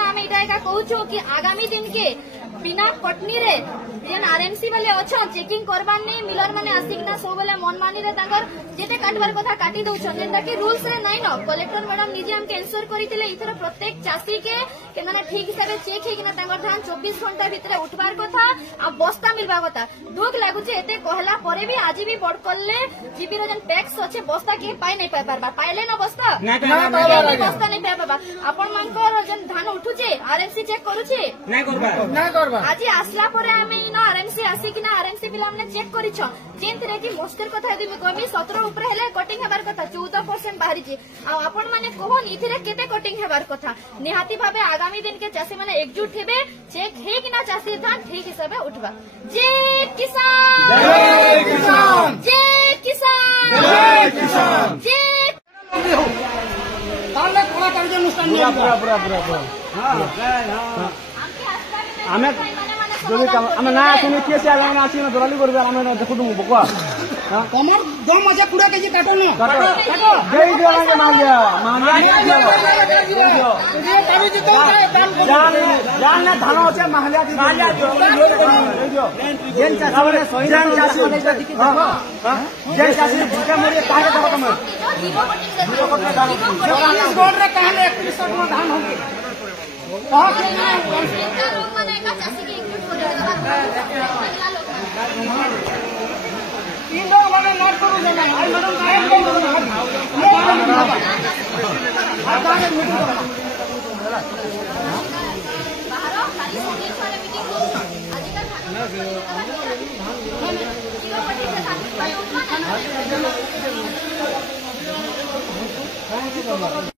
आम यहाँ कहूँ कि आगामी दिन के बिना कटनी रे जेन आरएमसी वाले अच्छा चेकिंग करबार नहीं मिलर माने आसिकना सब बेले मन मानी रे तांकर जेते काटबार कथा काटी दउछन जेंटा कि रूल्स रे नाही न कलेक्टर मैडम निजे हमके एंश्योर करितिले इथर प्रत्येक चासी के माने ठीक हिसाब चेक हेकिना तांकर धान 24 घंटा भितरे उठबार कथा आ बस्ता मिलबा कथा दुख लागुचे एते कहला परे भी आज भी बडकलले जीबीर जेन टैक्स अछि बस्ता के पाई नहीं पाई पारबा पाइले न बस्ता बस्ता नहीं पाई पाबा आपण मानकर जेन धान उठुचे आरएमसी चेक करूचे नाही करबा आज आसला परे आमे आरएमसी आसिकिना आरएमसी पिला हमने चेक करिछो जेंतरे कि मोस्टर कथा यदि कमी 17 ऊपर हेले कटिंग हेबार कथा 14% बाहरी छी आ आपण माने कोहन इथिरे केते कटिंग हेबार कथा निहाती भाबे आगामी दिन के चासी माने एकजुट हेबे चेक हे कि ना चासी धान ठीक हिसाबे उठबा जय किसान जय किसान जय किसान जय किसान जय ताले थोड़ा करके अनुष्ठान नहीं पूरा पूरा पूरा पूरा हां हमें যদি আমি না শুনি কে সে আলাদা আছে না দরালি করবে আমি দেখো তুমি বকবা তোমার দম আছে পুরো কেজি কাটো না কাটো দেই দিও আগে মারিয়া দিও তুমি জিতো জান না ধান আছে মাহলিয়া দিও জেন চাষি মানে সহিজান চাষি মানে দেখি দেখো জেন চাষি ভুকে মরে তাহে দেখো তুমি গোল রে কাহলে 31 में धान होगे तीन लोग मैंने नोट करूँ मैडम मैडम